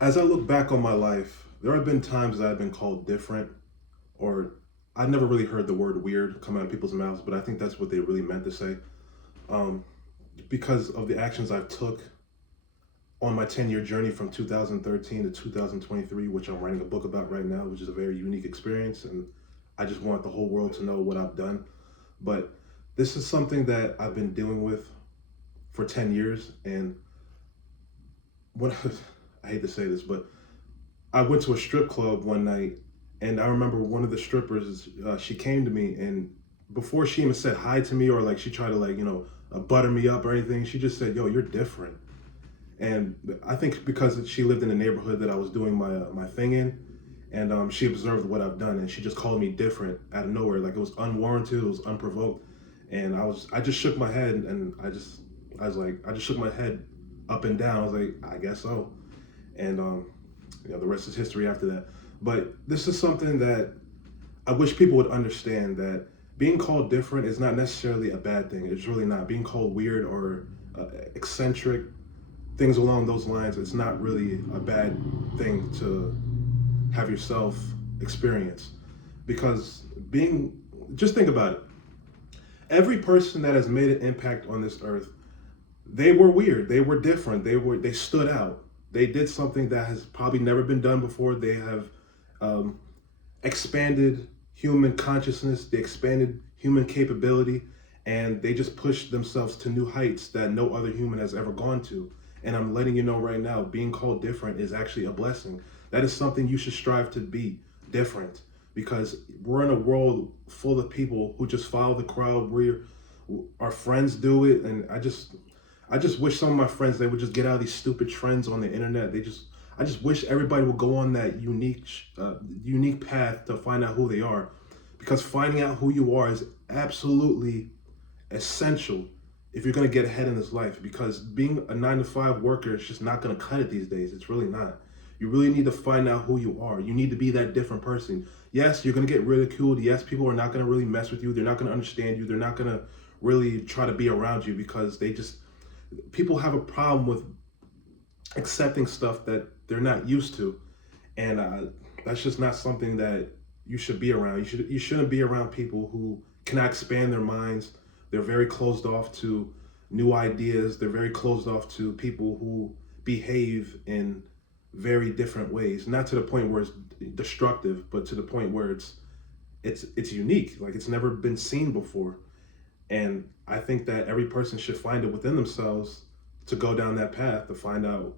As I look back on my life, there have been times that I've been called different, or I never really heard the word weird come out of people's mouths, but I think that's what they really meant to say. Um, because of the actions I've took on my 10-year journey from 2013 to 2023, which I'm writing a book about right now, which is a very unique experience, and I just want the whole world to know what I've done. But this is something that I've been dealing with for 10 years, and when I hate to say this, but I went to a strip club one night, and I remember one of the strippers. She came to me, and before she even said hi to me or like she tried to like butter me up or anything, she just said, "Yo, you're different." And I think because she lived in the neighborhood that I was doing my thing in, and she observed what I've done, and she just called me different out of nowhere, like it was unwarranted, it was unprovoked, and I just shook my head, and I just shook my head up and down. I was like, I guess so, and the rest is history after that. But this is something that I wish people would understand, that being called different is not necessarily a bad thing. It's really not. Being called weird or eccentric, things along those lines, it's not really a bad thing to have yourself experience. Because just think about it. Every person that has made an impact on this earth, they were weird. They were different. They stood out. They did something that has probably never been done before. They have um, expanded human consciousness, they expanded human capability, and they just pushed themselves to new heights that no other human has ever gone to. And I'm letting you know right now, being called different is actually a blessing. That is something you should strive to be different, because we're in a world full of people who just follow the crowd. Our friends do it, and I just wish some of my friends, they would just get out of these stupid trends on the internet. I just wish everybody would go on that unique path to find out who they are, because finding out who you are is absolutely essential if you're going to get ahead in this life. Because being a 9 to 5 worker is just not going to cut it these days. It's really not. You really need to find out who you are. You need to be that different person. Yes, you're going to get ridiculed. Yes, people are not going to really mess with you. They're not going to understand you. They're not going to really try to be around you, because people have a problem with accepting stuff that they're not used to, and that's just not something that you should be around. You shouldn't be around people who cannot expand their minds. They're very closed off to new ideas. They're very closed off to people who behave in very different ways. Not to the point where it's destructive, but to the point where it's unique, like it's never been seen before. And I think that every person should find it within themselves to go down that path to find out,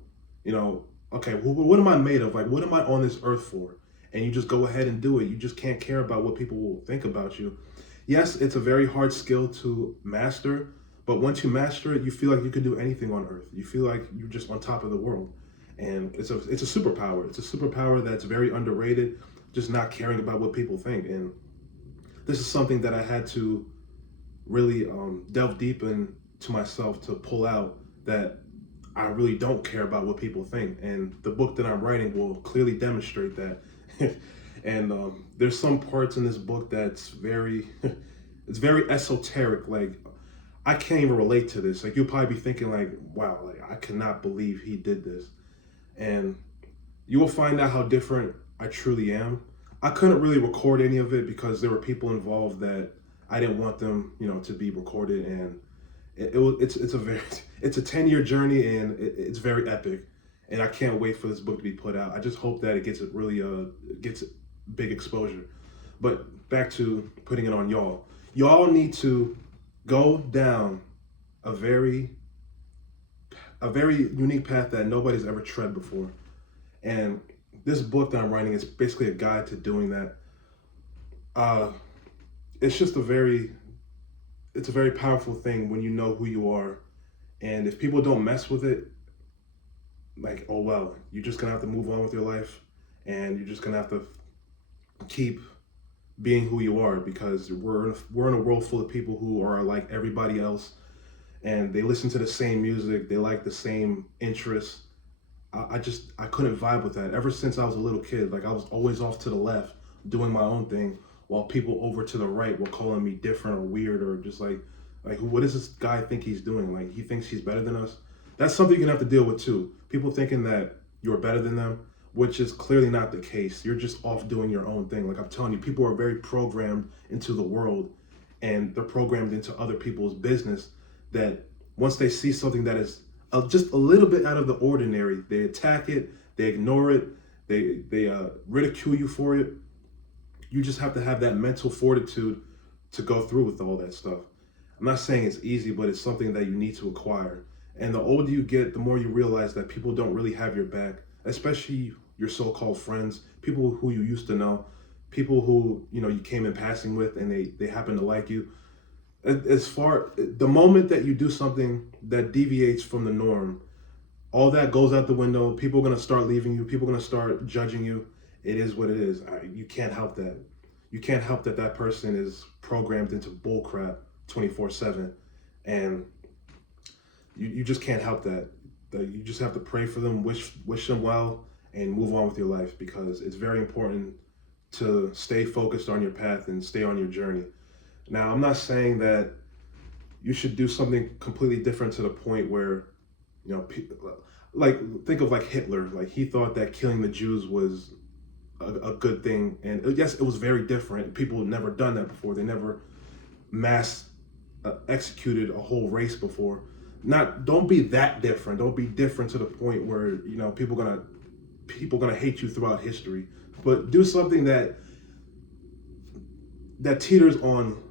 okay, what am I made of? Like, what am I on this earth for? And you just go ahead and do it. You just can't care about what people will think about you. Yes, it's a very hard skill to master, but once you master it, you feel like you can do anything on earth. You feel like you're just on top of the world. And it's a superpower. It's a superpower that's very underrated, just not caring about what people think. And this is something that I had to really delve deep into myself to pull out, that I really don't care about what people think. And the book that I'm writing will clearly demonstrate that. And there's some parts in this book that's it's very esoteric. Like, I can't even relate to this. Like, you'll probably be thinking like, wow, like I cannot believe he did this. And you will find out how different I truly am. I couldn't really record any of it because there were people involved that I didn't want them, to be recorded, and it's a very it's a 10-year journey, and it's very epic, and I can't wait for this book to be put out. I just hope that it gets gets big exposure. But back to putting it on y'all. Y'all need to go down a very unique path that nobody's ever tread before. And this book that I'm writing is basically a guide to doing that. Uh, it's just it's a very powerful thing when you know who you are, and if people don't mess with it, like, oh well, you're just gonna have to move on with your life, and you're just gonna have to keep being who you are, because we're in a world full of people who are like everybody else, and they listen to the same music, they like the same interests. I couldn't vibe with that. Ever since I was a little kid, like I was always off to the left doing my own thing, while people over to the right were calling me different or weird, or just like what does this guy think he's doing? Like, he thinks he's better than us. That's something you're gonna have to deal with too. People thinking that you're better than them, which is clearly not the case. You're just off doing your own thing. Like I'm telling you, people are very programmed into the world, and they're programmed into other people's business, that once they see something that is just a little bit out of the ordinary, they attack it, they ignore it, they ridicule you for it. You just have to have that mental fortitude to go through with all that stuff. I'm not saying it's easy, but it's something that you need to acquire. And the older you get, the more you realize that people don't really have your back, especially your so-called friends, people who you used to know, people who you came in passing with, and they happen to like you. As far the moment that you do something that deviates from the norm, all that goes out the window. People are gonna start leaving you. People are gonna start judging you. It is what it is. You can't help that. You can't help that that person is programmed into bullcrap 24/7, and you just can't help that. You just have to pray for them, wish them well, and move on with your life, because it's very important to stay focused on your path and stay on your journey. Now, I'm not saying that you should do something completely different to the point where, people, like think of like Hitler. Like he thought that killing the Jews was a good thing, and yes, it was very different. People had never done that before. They never mass executed a whole race before. Don't be that different. Don't be different to the point where people gonna hate you throughout history. But do something that teeters on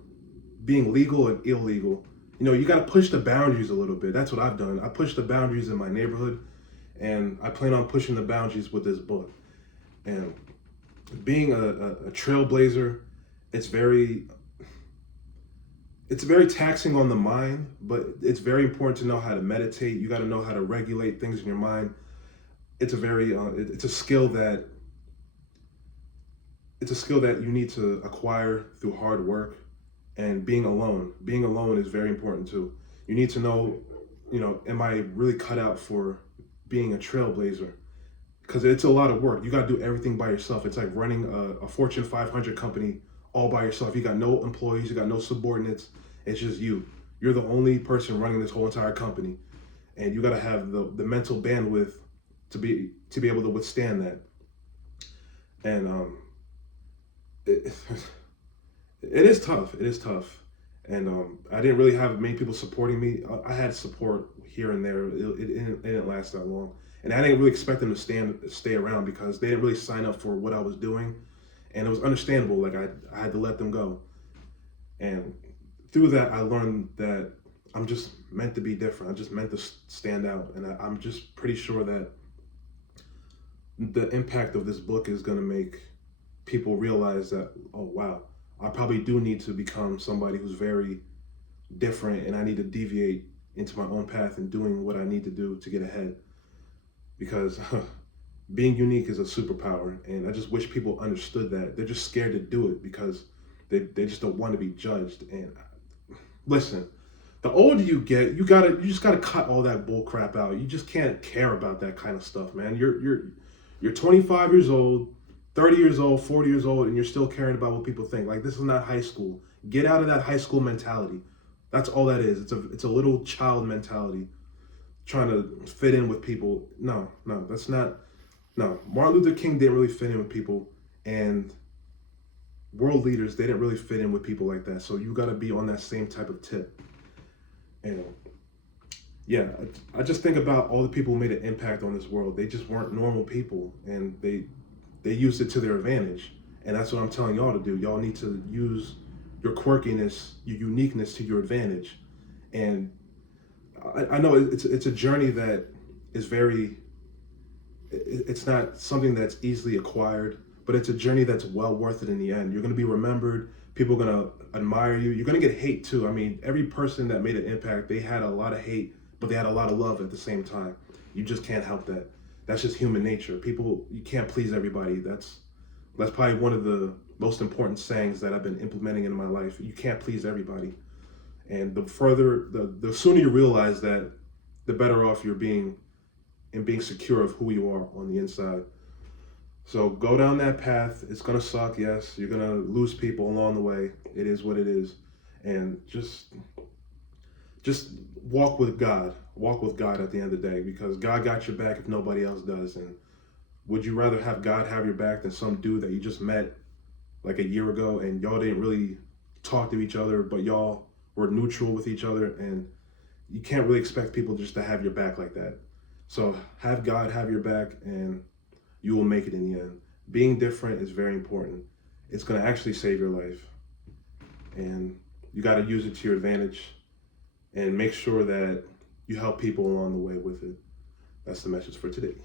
being legal and illegal. You got to push the boundaries a little bit. That's what I've done. I push the boundaries in my neighborhood, and I plan on pushing the boundaries with this book. And being a trailblazer, it's very taxing on the mind, but it's very important to know how to meditate. You got to know how to regulate things in your mind. It's a skill that you need to acquire through hard work. And being alone is very important too. You need to know, am I really cut out for being a trailblazer? Because it's a lot of work. You got to do everything by yourself. It's like running a Fortune 500 company all by yourself. You got no employees, you got no subordinates. It's just you. You're the only person running this whole entire company, and you got to have the mental bandwidth to be able to withstand that. And it is tough. It is tough. And I didn't really have many people supporting me. I had support here and there. It didn't last that long. And I didn't really expect them to stay around, because they didn't really sign up for what I was doing. And it was understandable. Like I had to let them go. And through that, I learned that I'm just meant to be different. I'm just meant to stand out. And I'm just pretty sure that the impact of this book is going to make people realize that, oh, wow, I probably do need to become somebody who's very different, and I need to deviate into my own path and doing what I need to do to get ahead. Because being unique is a superpower, and I just wish people understood that. They're just scared to do it because they just don't want to be judged. And listen, the older you get, you just gotta cut all that bull crap out. You just can't care about that kind of stuff, man. You're 25 years old, 30 years old, 40 years old, and you're still caring about what people think. Like, this is not high school. Get out of that high school mentality. That's all that is. It's a little child mentality, trying to fit in with people. No, that's not. No, Martin Luther King didn't really fit in with people, and world leaders, they didn't really fit in with people like that. So you got to be on that same type of tip. And yeah, I just think about all the people who made an impact on this world. They just weren't normal people, and they used it to their advantage. And that's what I'm telling y'all to do. Y'all need to use your quirkiness, your uniqueness to your advantage. And I know it's a journey that is it's not something that's easily acquired, but it's a journey that's well worth it in the end. You're going to be remembered. People are going to admire you. You're going to get hate too. I mean, every person that made an impact, they had a lot of hate, but they had a lot of love at the same time. You just can't help that. That's just human nature. People, you can't please everybody. That's probably one of the most important sayings that I've been implementing in my life. You can't please everybody. And the sooner you realize that, the better off you're being secure of who you are on the inside. So go down that path. It's gonna suck, yes. You're gonna lose people along the way. It is what it is. And just just walk with God. Walk with God at the end of the day, because God got your back if nobody else does. And would you rather have God have your back than some dude that you just met like a year ago and y'all didn't really talk to each other, but y'all were neutral with each other? And you can't really expect people just to have your back like that. So have God have your back, and you will make it in the end. Being different is very important. It's going to actually save your life, and you got to use it to your advantage, and make sure that you help people along the way with it. That's the message for today.